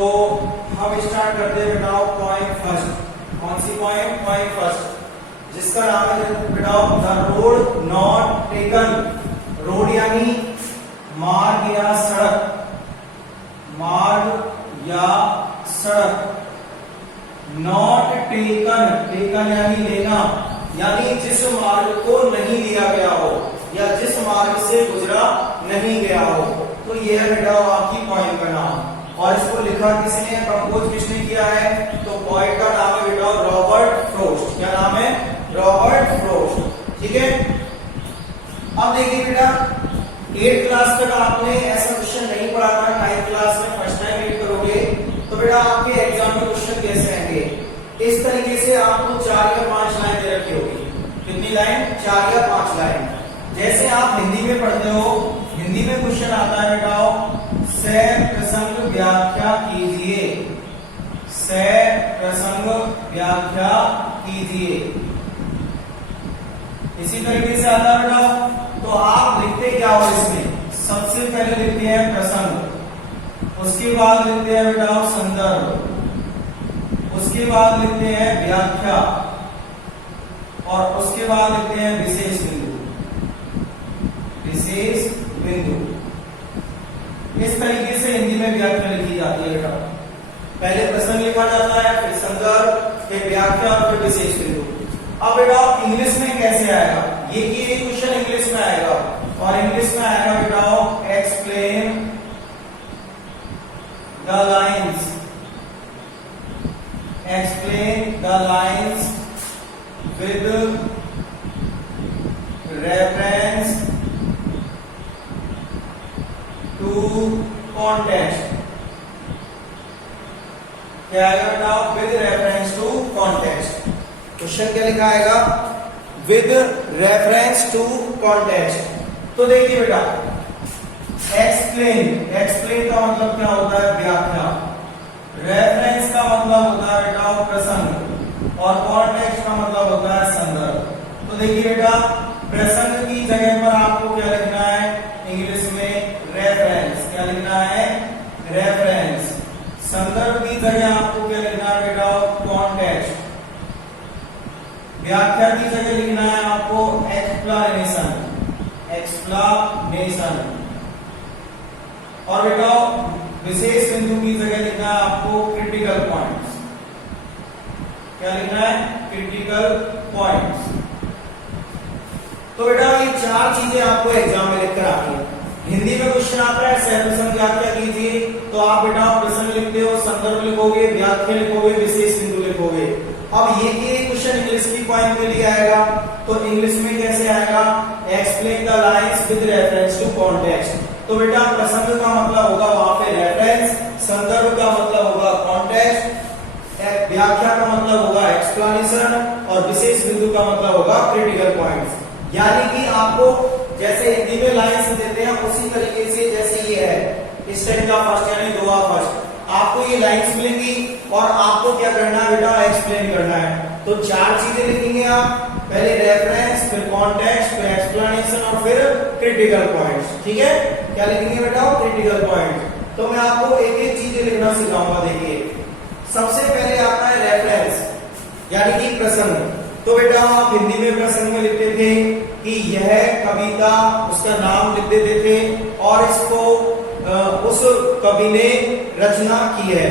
तो हम स्टार्ट करते हैं बेटा पॉइंट फर्स्ट। कौन सी पॉइंट? पॉइंट फर्स्ट, जिसका नाम है बेटा the road not taken. Road यानी मार्ग या सड़क, मार्ग या सड़क। नॉट टेकन, टेकन यानी लेना, यानी जिस मार्ग को नहीं लिया गया हो या जिस मार्ग से गुजरा नहीं गया हो। तो यह है बेटा आपकी पॉइंट का नाम। और इसको लिखा किसने, कंपोज किसने किया है? तो पॉइंट का नाम है बेटा रॉबर्ट फ्रोस्ट। क्या नाम है? Robert frost. ठीक है। अब देखिए बेटा 8th क्लास तक आपने ऐसा क्वेश्चन नहीं पढ़ा था, 9th क्लास में फर्स्ट टाइम रीड करोगे तो बेटा आपके एग्जाम में क्वेश्चन कैसे आएंगे? इस तरीके से आपको 4 या 5 लाइन दे रखी होगी। कितनी लाइन? 4 या 5 लाइन। जैसे आप हिंदी में पढ़ते हो, हिंदी में क्वेश्चन आता है बेटा से प्रसंग व्याख्या कीजिए, से प्रसंग व्याख्या कीजिए, इसी तरीके से आता है बेटा। तो आप लिखते क्या हो इसमें? सबसे पहले लिखते हैं प्रसंग, उसके बाद लिखते हैं बेटा संदर्भ, उसके बाद लिखते हैं व्याख्या और उसके बाद लिखते हैं विशेष बिंदु, विशेष बिंदु। इस तरीके से हिंदी में व्याख्या लिखी जाती है बेटा। पहले प्रसंग लिखा जाता है, फिर संदर्भ, फिर व्याख्या और फिर विशेष बिंदु। अब बेटा इंग्लिश में कैसे आएगा? ये क्वेश्चन इंग्लिश में आएगा और इंग्लिश में आएगा बेटा explain the lines, explain the lines with reference to context. क्या आएगा बेटा? With reference to context. Question क्या लिखा आएगा? With reference to context. तो देखिए बेटा एक्सप्लेन, एक्सप्लेन का मतलब क्या होता है? व्याख्या। रेफरेंस का मतलब होता है बेटा प्रसंग और कॉन्टेक्स्ट का मतलब होता है संदर्भ। तो देखिए बेटा प्रसंग की जगह पर आपको क्या लिखना है? इंग्लिश में रेफरेंस। क्या लिखना है? रेफरेंस। संदर्भ की जगह आपको क्या लिखना है बेटा? कॉन्टेक्स्ट। व्याख्या की जगह लिखना है आपको एक्सप्लेनेशन, एक्सप्लेनेशन। और बेटा विशेष बिंदु की जगह लिखना है आपको क्रिटिकल पॉइंट्स। क्या लिखना है? Critical points. तो बेटा ये 4 चीजें आपको एग्जाम में लिखकर आती है। हिंदी में क्वेश्चन आता है सह प्रसंग व्याख्या कीजिए, तो आप बेटा प्रसंग लिखते हो, संदर्भ लिखोगे, व्याख्या लिखोगे, विशेष बिंदु लिखोगे। अब ये क्वेश्चन इंग्लिश की पॉइंट के लिए आएगा, तो इंग्लिश में कैसे आएगा? Explain the lines with reference to context. तो बेटा प्रसंग का मतलब होगा वहां पे रेफरेंस, संदर्भ का मतलब होगा कॉन्टेक्स्ट, व्याख्या का मतलब होगा एक्सप्लेनेशन और विशेष बिंदु का मतलब होगा क्रिटिकल पॉइंट्स। यानी कि आपको जैसे हिंदी में लाइन्स देते हैं उसी तरीके से जैसे ये है इस टाइप का फर्स्ट यानी दोहा फर्स्ट, आपको ये लाइन्स मिलेंगी और आपको क्या करना है बेटा? एक्सप्लेन करना है। तो 4 चीजें लिखेंगे आप, पहले रेफरेंस, फिर कॉन्टेक्स्ट, फिर एक्सप्लेनेशन और फिर क्रिटिकल पॉइंट्स। ठीक है। क्या लिखेंगे बेटा? Critical points. तो मैं आपको एक एक चीजें लिखना सिखाऊंगा। देखिए सबसे पहले आता है रेफरेंस यानी कि प्रसंग। तो बेटा आप हिंदी में प्रसंग में लिखते थे कि यह कविता, उसका नाम लिख देते थे और इसको उस कवि ने रचना की है।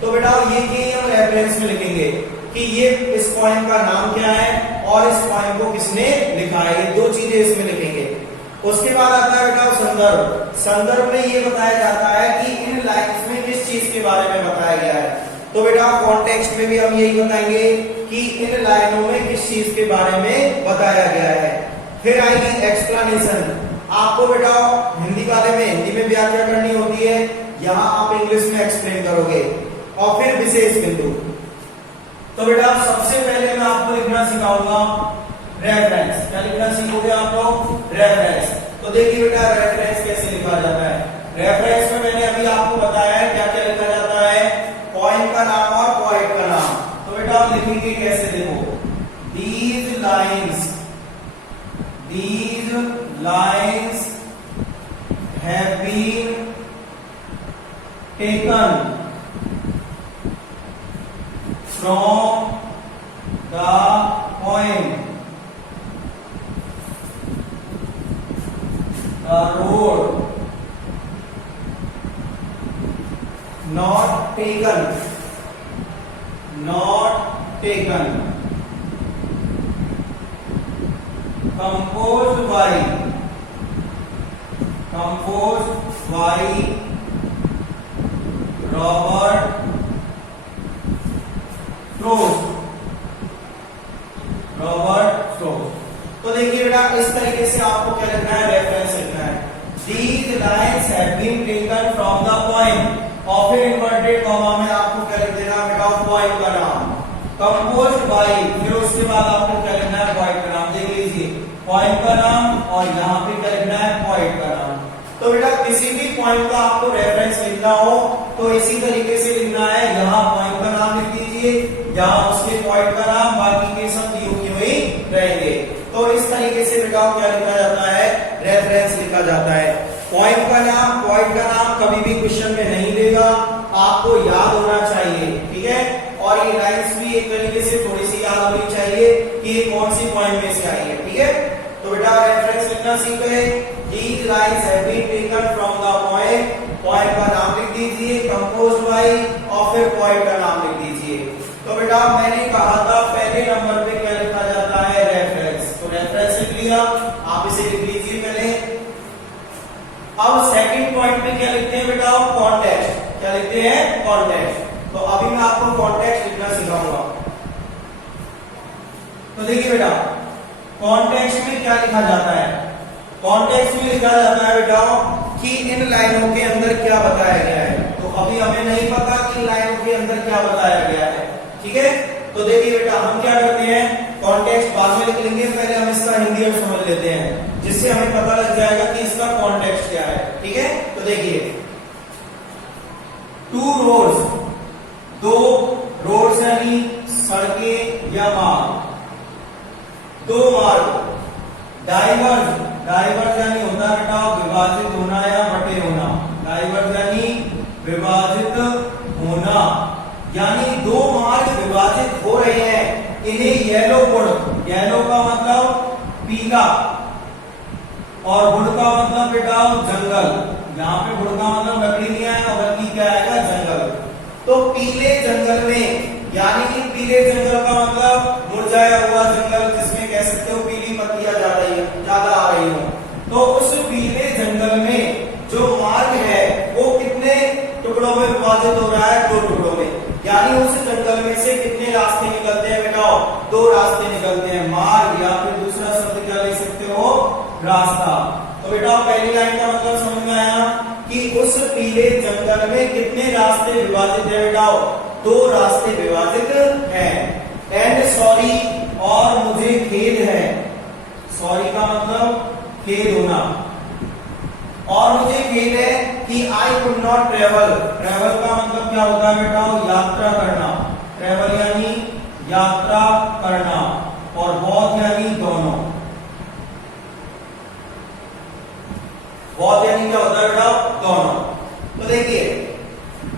तो बेटा ये हम रेफरेंस में लिखेंगे कि ये इस पॉइंट का नाम क्या है और इस पॉइंट को किसने लिखा है। ये 2 चीजें इसमें लिखेंगे। उसके बाद आता है बेटा संदर्भ। संदर्भ में ये बताया जाता है कि इन लाइन्स में किस चीज के बारे में बताया गया है। तो बेटा कॉन्टेक्स्ट में भी हम यही बताएंगे कि इन लाइनों में किस चीज के बारे में बताया गया है। फिर आएगी एक्सप्लेनेशन। आपको बेटा हिंदी वाले में हिंदी में व्याख्या करनी होती है, यहां आप इंग्लिश में एक्सप्लेन करोगे। और फिर विशेष बिंदु। तो बेटा सबसे पहले मैं आपको लिखना सिखाऊंगा रेफरेंस। क्या लिखना सीखोगे आप लोग? रेफरेंस। तो देखिए बेटा रेफरेंस कैसे लिखा जाता है। रेफरेंस में मैंने अभी आपको बताया है क्या क्या लिखा जाता है, पॉइंट का नाम और पॉइंट का नाम। तो बेटा आप लिखेंगे कैसे? देखो these lines have been taken from the point, the road not taken, composed by Robert Frost। तो देखिए बेटा, इस तरीके से आपको क्या लिखना है, रेफरेंस लिखना है। These lines have been taken from the point, और फिर इन्वर्टेड कॉमा में आपको क्या लिख देना बेटा, पॉइंट का नाम, कंपोज्ड बाय, फिर उसके बाद आपको क्या लिखना है, पॉइंट का नाम। देख लीजिए, पॉइंट का नाम और यहाँ पे क्या लिखना है, पॉइंट का नाम। तो बेटा किसी भी पॉइंट का आपको रेफरेंस लिखना हो तो इसी तरीके से लिखना है, यहाँ पॉइंट का नाम लिख दीजिए, यहाँ उसके पॉइंट का नाम, बाकी के सब यूं ही रहेंगे। तो इस तरीके से बेटा क्या लिखा जाता है, रेफरेंस लिखा जाता है। पॉइंट का नाम कभी भी क्वेश्चन में नहीं देगा, आपको याद होना चाहिए, ठीक है। और ये लाइंस भी एक तरीके से थोड़ी सी याद होनी चाहिए कि ये कौन सी पॉइंट में से आई है, ठीक है। तो बेटा रेफरेंस लिखना सीखे। These lines have been taken from the point, point का नाम लिख दीजिए, कंपोज्ड बाय, और फिर पॉइंट का नाम लिख दीजिए। तो बेटा मैंने कहा था पहले नंबर पे क्या लिखा जाता है, रेफरेंस। तो रेफरेंस लिख लिया, आप इसे लिख लीजिए पहले। अब सेकंड पॉइंट पे क्या लिखते हैं बेटा, कॉन्टेक्स्ट। क्या लिखते हैं, कॉन्टेक्स्ट। तो अभी मैं आपको कॉन्टेक्स्ट लिखना सिखाऊंगा। तो देखिए बेटा, कॉन्टेक्स्ट में क्या लिखा जाता है, कॉन्टेक्स्ट में लिखा जाता है बेटा कि इन लाइनों के अंदर क्या बताया गया है। तो अभी हमें नहीं पता कि लाइनों के अंदर क्या बताया गया है, ठीक है। तो देखिए बेटा, हम क्या करते हैं, कॉन्टेक्स्ट बाद में लिख लेंगे, पहले हम इसका हिंदी अर्थ समझ लेते हैं, जिससे हमें पता लग जाएगा कि इसका कॉन्टेक्स्ट क्या है, ठीक है। तो देखिए, टू रोड्स, दो रोड्स यानी सड़कें या मार्ग, दो मार्ग, डाइवर्ज यानी होता है बेटा विभाजित होना या बटे होना, डाइवर्ज यानी विभाजित होना, यानी दो मार्ग विभाजित हो रहे हैं, इन्हें येलो वुड, येलो का मतलब पीला और वुड का मतलब बेटा जंगल, यहाँ पे वुड का मतलब लकड़ी नहीं आएगा बल्कि क्या आएगा, जंगल। तो पीले जंगल में, यानी कि पीले जंगल का मतलब मुरझाया हुआ जंगल, जिसमें कह सकते हो पीली पत्तियां ज्यादा आ रही हो। तो उस पीले जंगल में जो मार्ग है वो कितने टुकड़ों में विभाजित हो रहा है, दो टुकड़ों में। यानी उस जंगल में से कितने रास्ते निकलते हैं बेटा, दो रास्ते निकलते हैं, मार्ग या फिर दूसरा शब्द क्या ले सकते हो, रास्ता। तो बेटा पहली लाइन का मतलब समझ में आया कि उस पीले जंगल में कितने रास्ते विभाजित है बेटा, दो रास्ते विभाजित हैं। एंड सॉरी, और मुझे खेद है, सॉरी का मतलब खेद होना, और मुझे खेद है कि I could not travel, travel का मतलब क्या होता है बेटा, यात्रा करना, ट्रेवल यानी यात्रा करना, और बोथ यानी दोनों, बोथ यानी क्या होता है बेटा, दोनों। तो देखिए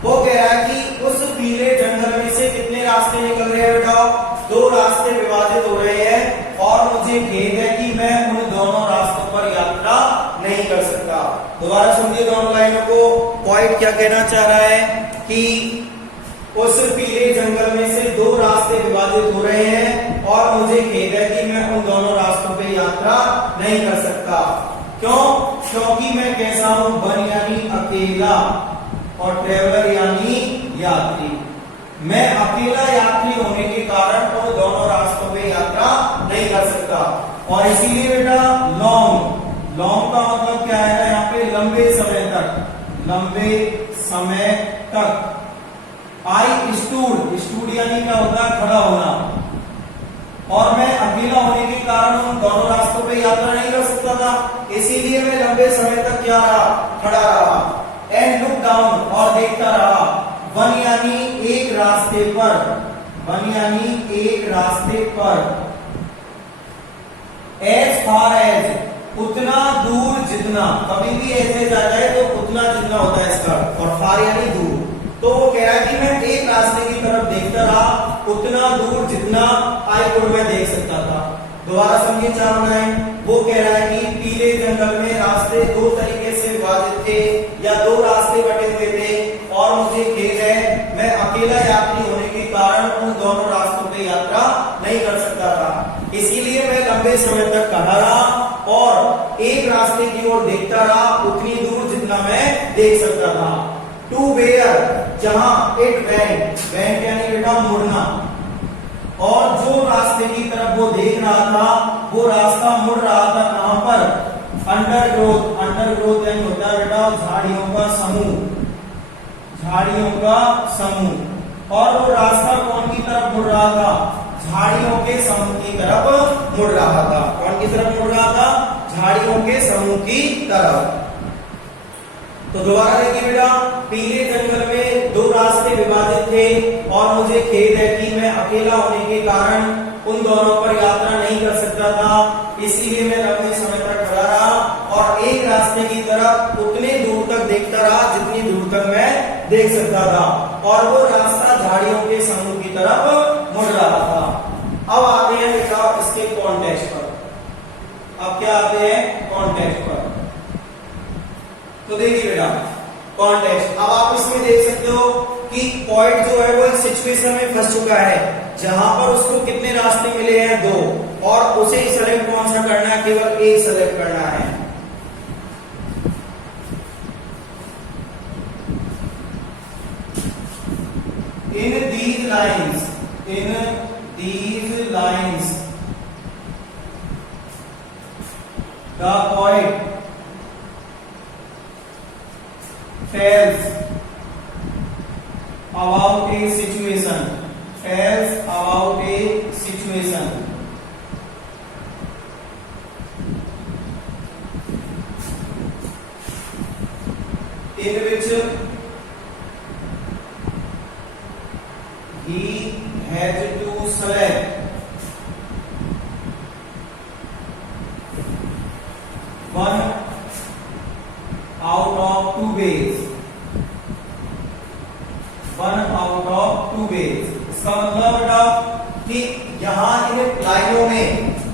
वो कह रहा है कि उस पीले जंगल में से कितने रास्ते निकल रहे हैं बेटा, दो रास्ते विभाजित हो रहे हैं, और मुझे खेद है कि मैं उन दोनों रास्तों पर यात्रा नहीं कर सकता। दोबारा सुनिए दोनों लाइनों को। पॉइंट क्या कहना चाह रहा है कि उस पीले जंगल में से दो रास्ते विभाजित हो रहे हैं, और मुझे खेद है कि मैं उन दोनों रास्तों पर यात्रा नहीं कर सकता। क्यों? क्योंकि मैं कैसा हूं, वन यानी अकेला, और ट्रेवलर यानी यात्री। मैं अकेला यात्री होने के कारण उन दोनों रास्तों पे यात्रा नहीं कर सकता। और इसीलिए बेटा लॉन्ग, लॉन्ग का मतलब क्या है यहाँ पे, लंबे समय तक, लंबे समय तक। आई स्टूड, स्टूड यानी क्या होता है, खड़ा होना, और मैं अकेला होने के कारण उन दोनों रास्तों पे यात्रा नहीं कर सकता था, इसीलिए मैं लंबे समय तक क्या रहा, खड़ा रहा। एंड लुक डाउन, और देखता रहा। वन यानी एक रास्ते पर, वन यानी एक रास्ते पर। एज फार एज, उतना दूर जितना, कभी भी ऐसे आ जाए तो उतना जितना होता है इसका, और फार यानी दूर। तो वो कह रहा है कि मैं एक रास्ते की तरफ देखता रहा, उतना दूर जितना आई कुड मैं देख सकता था। दोबारा समझिए क्या होना है। वो कह रहा है कि पीले जंगल में रास्ते दो तरीके से विभाजित थे या दो रास्ते बटे हुए थे और मुझे खेद है मैं अकेला यात्री होने के कारण उन दोनों रास्तों पे यात्रा नहीं कर सकता था, इसीलिए मैं लंबे समय तक खड़ा रहा और एक रास्ते की ओर देखता रहा उतनी दूर जितना मैं देख सकता था। टू वेयर जहां इट वेंट यानी बेटा मुड़ना, और जो रास्ते की तरफ वो देख रहा था वो रास्ता मुड़ रहा था कहां पर? अंडरग्रोथ यानी होता है बेटा झाड़ियों का समूह, झाड़ियों का समूह। और वो रास्ता कौन की तरफ मुड़ रहा था? झाड़ियों के समूह की तरफ मुड़ रहा था। कौन की तरफ मुड़ रहा था? झाड़ियों के समूह की तरफ। तो दोबारा देखिए बेटा, पीले जंगल में दो रास्ते विभाजित थे और मुझे खेद है कि मैं अकेला होने के कारण उन दोनों पर यात्रा नहीं कर सकता था, इसीलिए मैं लंबे समय तक खड़ा रहा और एक रास्ते की तरफ उतने दूर तक देखता रहा जितनी दूर तक मैं देख सकता था, और वो रास्ता झाड़ियों के समूह की तरफ मुड़ रहा था। अब आते हैं बेटा इसके कॉन्टेक्स्ट पर। अब क्या आते हैं? कॉन्टेक्स्ट पर। तो देखिए बेटा कॉन्टेक्स्ट, अब आप इसमें देख सकते हो कि पॉइंट जो है वो एक सिचुएशन में फंस चुका है जहां पर उसको कितने रास्ते मिले हैं? दो, और उसे सेलेक्ट कौन सा करना है? केवल एक सेलेक्ट करना है। In these lines the point tells about a situation, in which he has to select one out of two ways, इसका मतलब बेटा कि यहाँ इन लाइनों में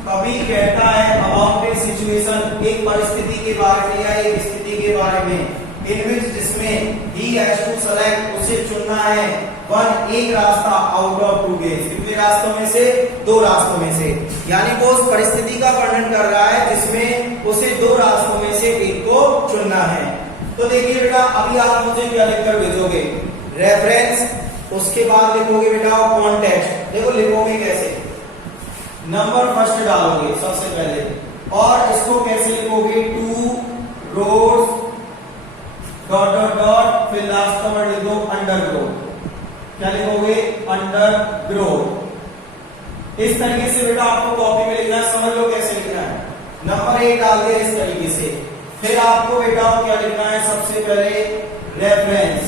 कभी कहता है अबाउट ए सिचुएशन, एक परिस्थिति के बारे में या एक स्थिति के बारे में, इन विच जिसमें ही हैज टू सेलेक्ट उसे चुनना है वन एक रास्ता आउट ऑफ टू वेज, कितने रास्तों में से? दो रास्तों में से, यानी वो उस परिस्थिति का वर्णन कर रहा है जिसमें उसे दो रास्तों में से एक को चुनना है। तो देखिए बेटा अभी आप मुझे क्या लिखकर भेजोगे? रेफरेंस, उसके बाद लिखोगे बेटा कॉन्टेक्स्ट। देखो लिखोगे कैसे? नंबर फर्स्ट डालोगे सबसे पहले, और इसको कैसे लिखोगे? Two roads dot dot dot, फिर लास्ट का वर्ड लिख दो अंडरग्रोथ। क्या लिखोगे? अंडरग्रोथ। इस तरीके से बेटा आपको कॉपी में लिखना है, समझ लो कैसे लिखना है। नंबर एक डाल दिया इस तरीके से, फिर आपको बेटा क्या लिखना है? सबसे पहले रेफरेंस,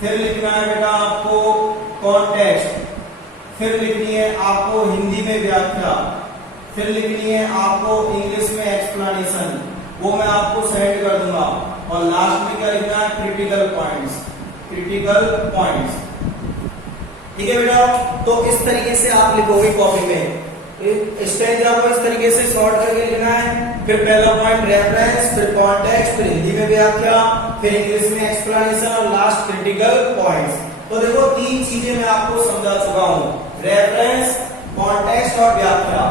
फिर लिखना है बेटा आपको कॉन्टेक्स्ट, फिर लिखनी है आपको हिंदी में व्याख्या, फिर लिखनी है आपको इंग्लिश में एक्सप्लेनेशन, वो मैं आपको सेंड कर दूंगा, और लास्ट में क्या लिखना है? Critical points. ठीक है बेटा, तो इस तरीके से आप लिखोगे कॉपी में। स्टेंजा को इस तरीके से शॉर्ट करके लिखना है, फिर पहला पॉइंट रेफरेंस, फिर कॉन्टेक्स्ट, फिर हिंदी में व्याख्या, फिर इंग्लिश में एक्सप्लेनेशन और लास्ट क्रिटिकल पॉइंट्स। तो देखो तीन चीजें मैं आपको समझा चुका हूं, रेफरेंस, कॉन्टेक्स्ट और व्याख्या।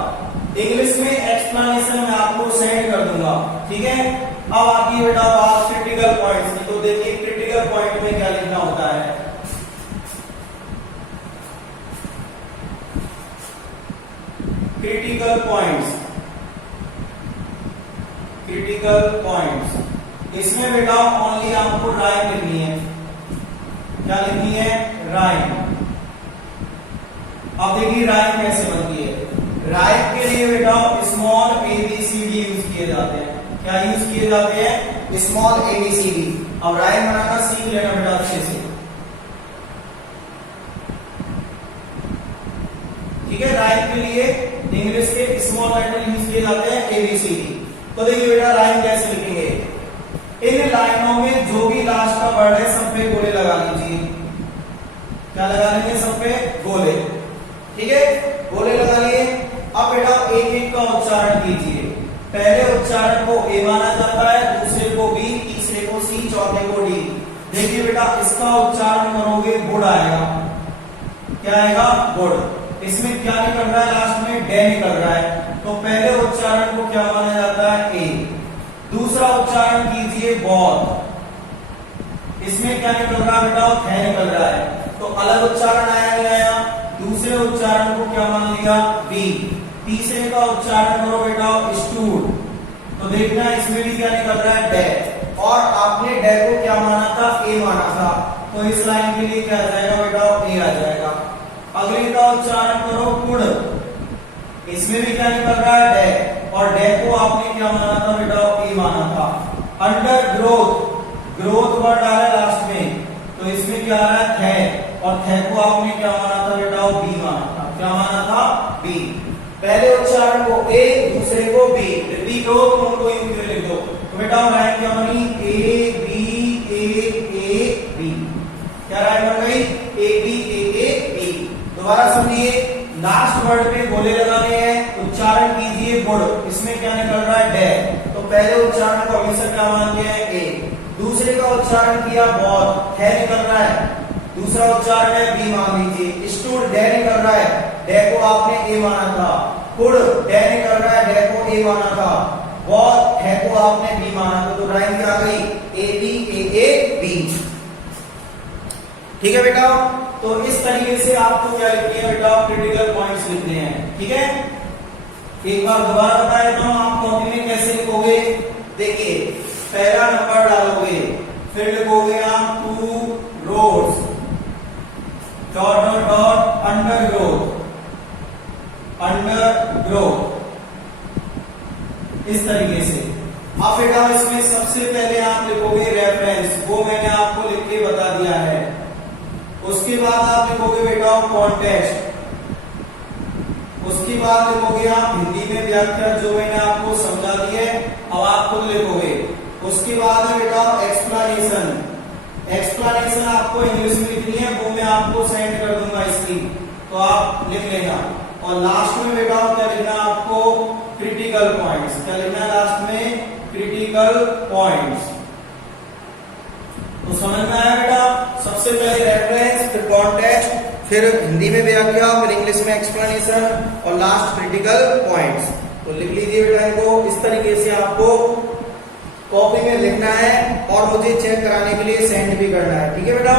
इंग्लिश में एक्सप्लेनेशन मैं आपको सेंड कर दूंगा, ठीक है। अब आती है बेटा बात क्रिटिकल पॉइंट्स की। तो देखिए क्रिटिकल पॉइंट में क्या लिखना होता है? क्रिटिकल पॉइंट्स, इसमें बेटा ओनली आपको राइम लिखनी है। क्या लिखनी है? राइम। अब देखिए राइम कैसे बनती है। राइम के लिए बेटा स्मॉल ABCD यूज किए जाते हैं। क्या यूज किए जाते हैं? Small ABCD। अब राइम बनाना सीख लेना बेटा अच्छे से, ठीक है। राइम के लिए इंग्लिश के स्मॉल लेटर यूज किए जाते हैं ABCD। तो देखिए बेटा राइम कैसे लिखेंगे? इन लाइनों में जो भी लास्ट का वर्ड है सब पे गोले लगा लीजिए। क्या लगा लेंगे? सब पे गोले। ठीक है, गोले लगा लिए। अब बेटा एक एक का उच्चारण कीजिए। पहले उच्चारण को ए माना जाता है, दूसरे को बी, तीसरे को सी, चौथे को डी। देखिए बेटा इसका उच्चारण करोगे गुड़ आएगा। क्या आएगा? गुड़। इसमें क्या निकल रहा है? लास्ट में डे निकल रहा है, तो पहले उच्चारण को क्या माना जाता है? ए। दूसरा उच्चारण कीजिए बौद्ध। इसमें क्या निकल रहा है बेटा? थे निकल रहा है, तो अलग उच्चारण आया नहीं आया? दूसरे उच्चारण को क्या मान लिया? बी। तीसरे का उच्चारण करो बेटा स्टूड, तो देखना इसमें भी क्या निकल रहा है? डे। और आपने डे को क्या माना था? ए माना था, तो इस लाइन के लिए क्या आ जाएगा बेटा? ए आ जाएगा। अगले का उच्चारण करो कुड़, इसमें भी क्या निकल रहा है? डे, और डे को आपने क्या माना था बेटा? ए माना था। अंडर ग्रोथ, ग्रोथ वर्ड आ रहा है लास्ट में, तो इसमें क्या आ रहा है? थे, और थे को आपने क्या माना था बेटा? बी माना था। क्या माना था? बी। पहले उच्चारण को ए, दूसरे को बी। रिपीट हो तो उनको यूं क्यों लिख दो? तो बेटा लाइन क्या बनी? A B A B. क्या लाइन बन गई? A B A B. दोबारा सुनिए, लास्ट वर्ड पे गोले लगाने हैं, उच्चारण कीजिए गुड़। इसमें क्या निकल रहा है? डे, तो पहले उच्चारण को हमेशा क्या मानते हैं? ए। दूसरे का उच्चारण किया बौद्ध, है निकल रहा है। दूसरा उच्चारण है बी मान लीजिए। स्टूड, डे निकल रहा है, डे को आपने ए माना था। कुड़, डे निकल रहा है, डे को ए माना था। बौद्ध, है को आपने बी माना था, तो लाइन क्या आ गई? A B A B. ठीक है बेटा, तो इस तरीके से आपको क्या लिखनी है बेटा? क्रिटिकल पॉइंट्स लिखने हैं। ठीक है, एक बार दोबारा बता देता हूं, आप कॉपी में कैसे लिखोगे। देखिए पहला नंबर डालोगे, फिर लिखोगे आप 2 roads dot dot dot undergrowth, undergrowth, इस तरीके से। अब बेटा इसमें सबसे पहले आप लिखोगे रेफरेंस, वो मैंने आपको लिख के बता दिया है। उसके बाद आप लिखोगे बेटा कॉन्टेक्स्ट, उसके बाद लिखोगे आप हिंदी में व्याख्या, जो मैंने आपको समझा दी है, अब आप खुद लिखोगे। उसके बाद है बेटा एक्सप्लेनेशन, एक्सप्लेनेशन आपको इंग्लिश में लिखनी है, वो मैं आपको सेंड कर दूंगा इसकी, तो आप लिख लेना। और लास्ट में बेटा क्या लिखना आपको? Critical points. क्या लिखना है लास्ट में? Critical points. तो समझ में आया बेटा? सबसे पहले रेफरेंस, फिर कॉन्टेक्स्ट, फिर हिंदी में व्याख्या, फिर इंग्लिश में एक्सप्लेनेशन, और लास्ट क्रिटिकल पॉइंट्स। तो लिख लीजिए बेटा इनको। इस तरीके से आपको कॉपी में लिखना है और मुझे चेक कराने के लिए सेंड भी करना है। ठीक है बेटा?